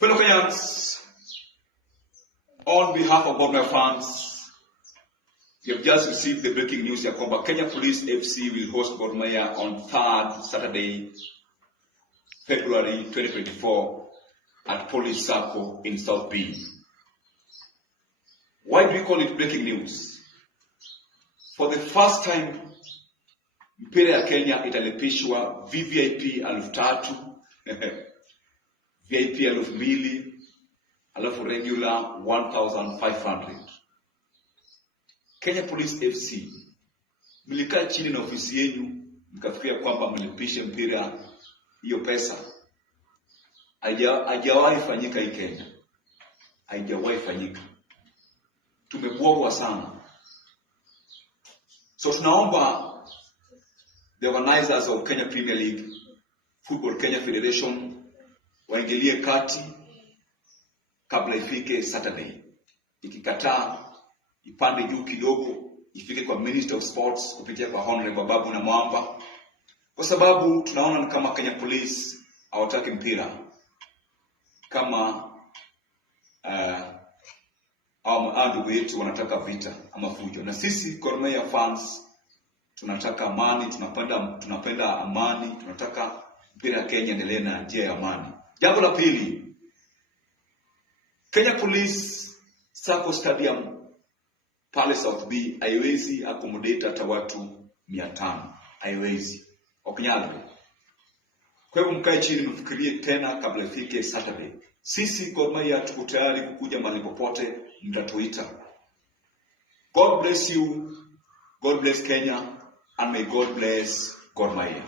Fellow Kenyans, on behalf of all my fans, we have just received the breaking news ya kwamba Kenya Police FC will host Gor Mahia on 3rd Saturday, February 2024 at Police Circle in South B. Why do we call it breaking news? For the first time, mpira ya Kenya italipishwa VVIP 3,000, VIP 2,000, alafu regular 1,500. Kenya Police FC, mlikaa chini na ofisi yenu, mkafikiria kwamba mlipishe mpira hiyo pesa. Haijawahi fanyika hii Kenya. Haijawahi fanyika. Tumebwagwa sana. So tunaomba the organizers of Kenya Premier League, Football Kenya Federation, waingilie kati kabla ifike Saturday. Ikikataa ipande juu kidogo, ifike kwa Minister of Sports kupitia kwa Honorable Babu na Mwamba. Kwa sababu tunaona ni kama Kenya Police hawataki mpira. Kama ndugu yetu wanataka vita ama fujo. Na sisi Gor Mahia fans tunataka amani, tunapenda amani, tunataka mpira ya Kenya endelee na njia ya amani. Jambo la pili, Kenya Police Circle Stadium pale South B haiwezi accommodate hata watu 500. Haiwezi. Okinyalwe. Kwa hivyo mkae chini mfikirie tena kabla ifike Saturday. Sisi Gor Mahia tuko tayari kukuja mahali popote mtatuita. God bless you. God bless Kenya. And may God bless Gor Mahia.